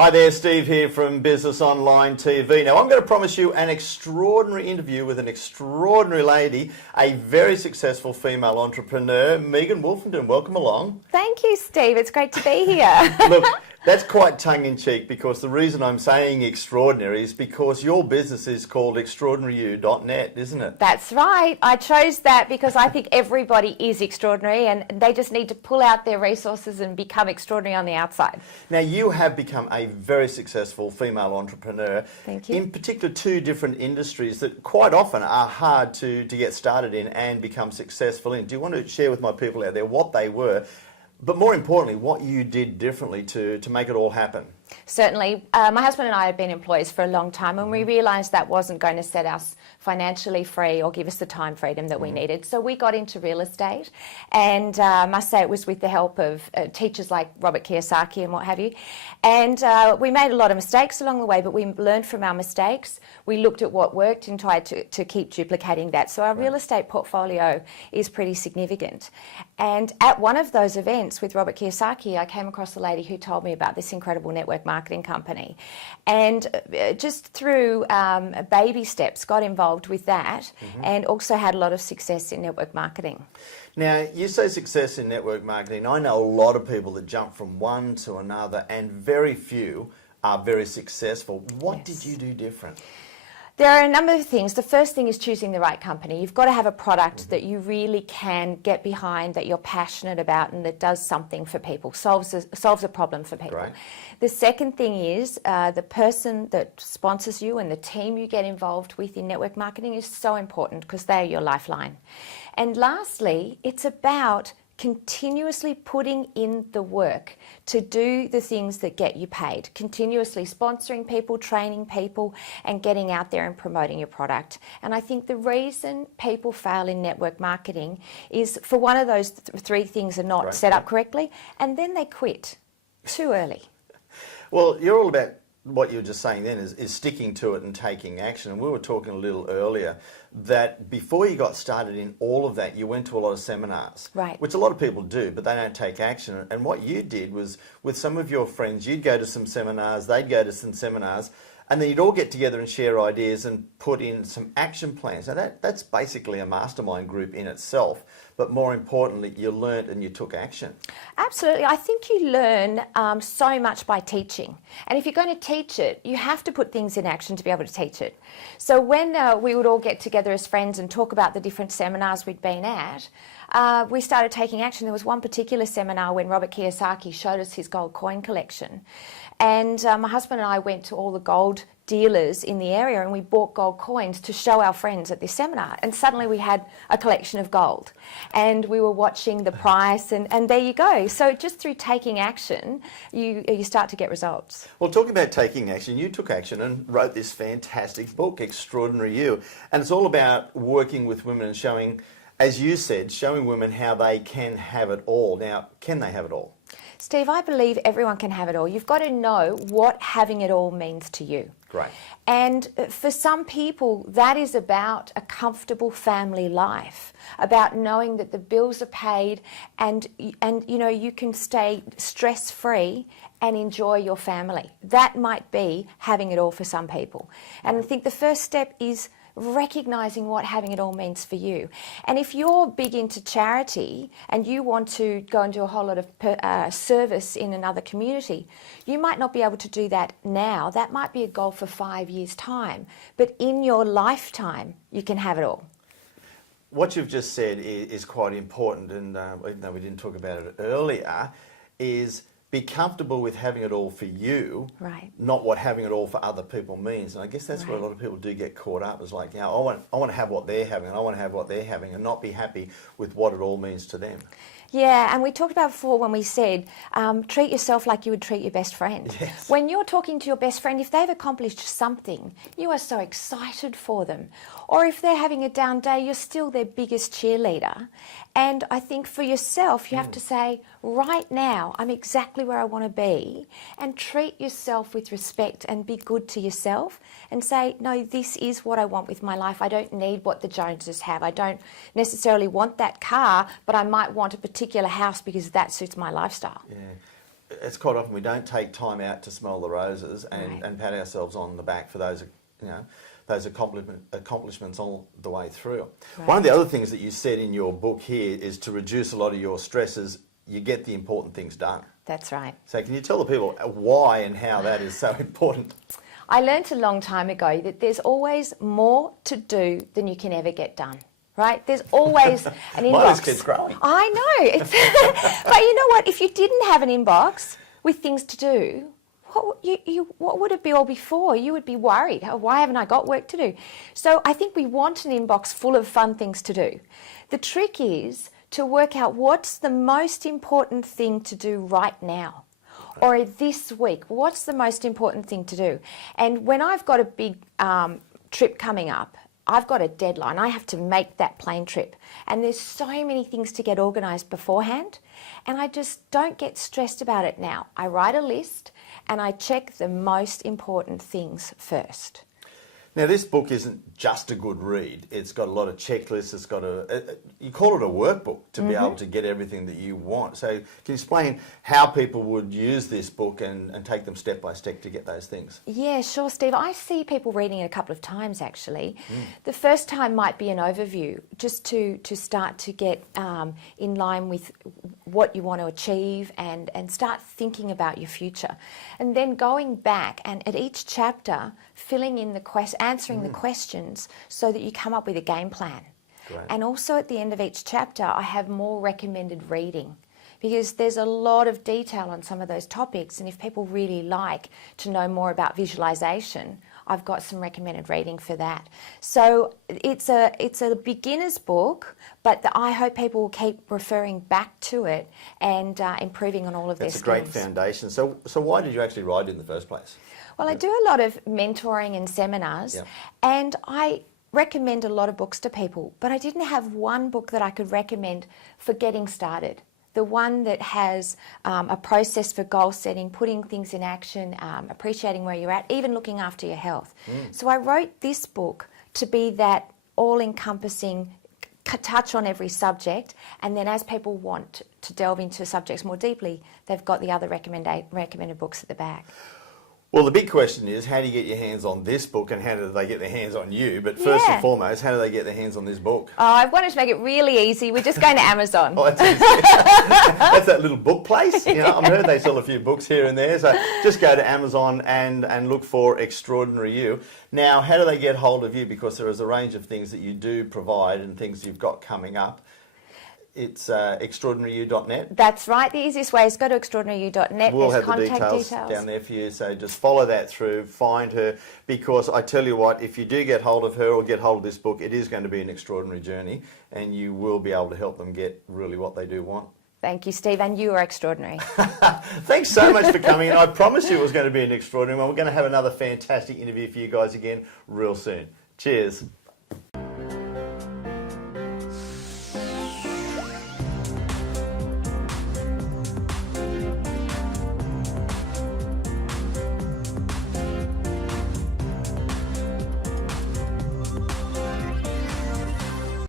Hi there, Steve here from Business Online TV. Now, I'm going to promise you an extraordinary interview with an extraordinary lady, a very successful female entrepreneur, Megan Wolfenden. Welcome along. Thank you, Steve. It's great to be here. Look, that's quite tongue-in-cheek because the reason I'm saying extraordinary is because your business is called extraordinaryyou.net, isn't it? That's right. I chose that because I think everybody is extraordinary and they just need to pull out their resources and become extraordinary on the outside. Now, you have become a very successful female entrepreneur. Thank you. In particular, two different industries that quite often are hard to get started in and become successful in. Do you want to share with my people out there what they were, but more importantly, what you did differently to make it all happen? Certainly. My husband and I had been employees for a long time and we realised that wasn't going to set us financially free or give us the time freedom that we needed. So we got into real estate, and I must say it was with the help of teachers like Robert Kiyosaki and what have you. And we made a lot of mistakes along the way, but we learned from our mistakes. We looked at what worked and tried to keep duplicating that. So our real estate portfolio is pretty significant. And at one of those events with Robert Kiyosaki, I came across a lady who told me about this incredible network marketing company, and just through baby steps got involved with that, and also had a lot of success in network marketing. Now, you say success in network marketing. I know a lot of people that jump from one to another, and very few are very successful. What did you do different? There are a number of things. The first thing is choosing the right company. You've got to have a product that you really can get behind, that you're passionate about, and that does something for people, solves a problem for people. Right. The second thing is the person that sponsors you and the team you get involved with in network marketing is so important because they are your lifeline. And lastly, it's about continuously putting in the work to do the things that get you paid, continuously sponsoring people, training people, and getting out there and promoting your product. And I think the reason people fail in network marketing is for one of those three things are not set up correctly, and then they quit too early. Well, you're all about what you were just saying then is sticking to it and taking action. And we were talking a little earlier that before you got started in all of that, you went to a lot of seminars, right, which a lot of people do, but they don't take action. And what you did was, with some of your friends, you'd go to some seminars, they'd go to some seminars, and then you'd all get together and share ideas and put in some action plans. Now that's basically a mastermind group in itself, but more importantly, you learnt and you took action. Absolutely. I think you learn so much by teaching. And if you're going to teach it, you have to put things in action to be able to teach it. So when we would all get together as friends and talk about the different seminars we'd been at, we started taking action. There was one particular seminar when Robert Kiyosaki showed us his gold coin collection. And my husband and I went to all the gold dealers in the area and we bought gold coins to show our friends at this seminar. And suddenly we had a collection of gold and we were watching the price, and there you go. So just through taking action, you start to get results. Well, talking about taking action, you took action and wrote this fantastic book, Extraordinary You. And it's all about working with women and showing, as you said, showing women how they can have it all. Now, can they have it all? Steve, I believe everyone can have it all. You've got to know what having it all means to you. Great. And for some people, that is about a comfortable family life, about knowing that the bills are paid and you know, you can stay stress-free and enjoy your family. That might be having it all for some people. And I think the first step is recognising what having it all means for you. And if you're big into charity and you want to go and do a whole lot of service in another community, you might not be able to do that now. That might be a goal for 5 years' time. But in your lifetime, you can have it all. What you've just said is quite important, and even though we didn't talk about it earlier, is be comfortable with having it all for you, right, not what having it all for other people means. And I guess that's where a lot of people do get caught up, is like, you know, I want to have what they're having and I want to have what they're having and not be happy with what it all means to them. Yeah, and we talked about before when we said treat yourself like you would treat your best friend. Yes. When you're talking to your best friend, if they've accomplished something, you are so excited for them. Or if they're having a down day, you're still their biggest cheerleader. And I think for yourself, you have to say, right now, I'm exactly where I want to be, and treat yourself with respect and be good to yourself and say, no, this is what I want with my life. I don't need what the Joneses have. I don't necessarily want that car, but I might want a particular house because that suits my lifestyle. Yeah. it's quite often we don't take time out to smell the roses and pat ourselves on the back for those, those accomplishments all the way through. Right. One of the other things that you said in your book here is to reduce a lot of your stresses, you get the important things done. That's right. So can you tell the people why and how that is so important? I learnt a long time ago that there's always more to do than you can ever get done. Right? There's always an inbox. My list keeps growing. I know. But you know what? If you didn't have an inbox with things to do, what would it be all before? You would be worried. Oh, why haven't I got work to do? So I think we want an inbox full of fun things to do. The trick is to work out what's the most important thing to do right now. Or this week, what's the most important thing to do? And when I've got a big trip coming up, I've got a deadline. I have to make that plane trip. And there's so many things to get organised beforehand. And I just don't get stressed about it now. I write a list and I check the most important things first. Now, this book isn't just a good read. It's got a lot of checklists. It's got you call it a workbook to be able to get everything that you want. So can you explain how people would use this book and take them step by step to get those things? Yeah, sure, Steve. I see people reading it a couple of times, actually. The first time might be an overview, just to start to get in line with what you want to achieve and start thinking about your future. And then going back and at each chapter, filling in answering the questions so that you come up with a game plan. Great. And also at the end of each chapter, I have more recommended reading because there's a lot of detail on some of those topics. And if people really like to know more about visualization, I've got some recommended reading for that. So it's a beginner's book, but I hope people will keep referring back to it and improving on all of their skills. That's a great foundation. So why did you actually write it in the first place? Well, I do a lot of mentoring and seminars, and I recommend a lot of books to people, but I didn't have one book that I could recommend for getting started. The one that has a process for goal setting, putting things in action, appreciating where you're at, even looking after your health. So I wrote this book to be that all-encompassing touch on every subject, and then as people want to delve into subjects more deeply, they've got the other recommended books at the back. Well, the big question is, how do you get your hands on this book and how do they get their hands on you? But first and foremost, how do they get their hands on this book? Oh, I wanted to make it really easy. We're just going to Amazon. Oh, that's easy. That's that little book place. I've heard they sell a few books here and there. So just go to Amazon and look for Extraordinary You. Now, how do they get hold of you? Because there is a range of things that you do provide and things you've got coming up. It's extraordinaryu.net. That's right. The easiest way is go to extraordinaryu.net. We'll There's have the details down there for you. So just follow that through, find her, because I tell you what, if you do get hold of her or get hold of this book, it is going to be an extraordinary journey and you will be able to help them get really what they do want. Thank you, Steve, and you are extraordinary. Thanks so much for coming in. I promised you it was going to be an extraordinary one. We're going to have another fantastic interview for you guys again real soon. Cheers.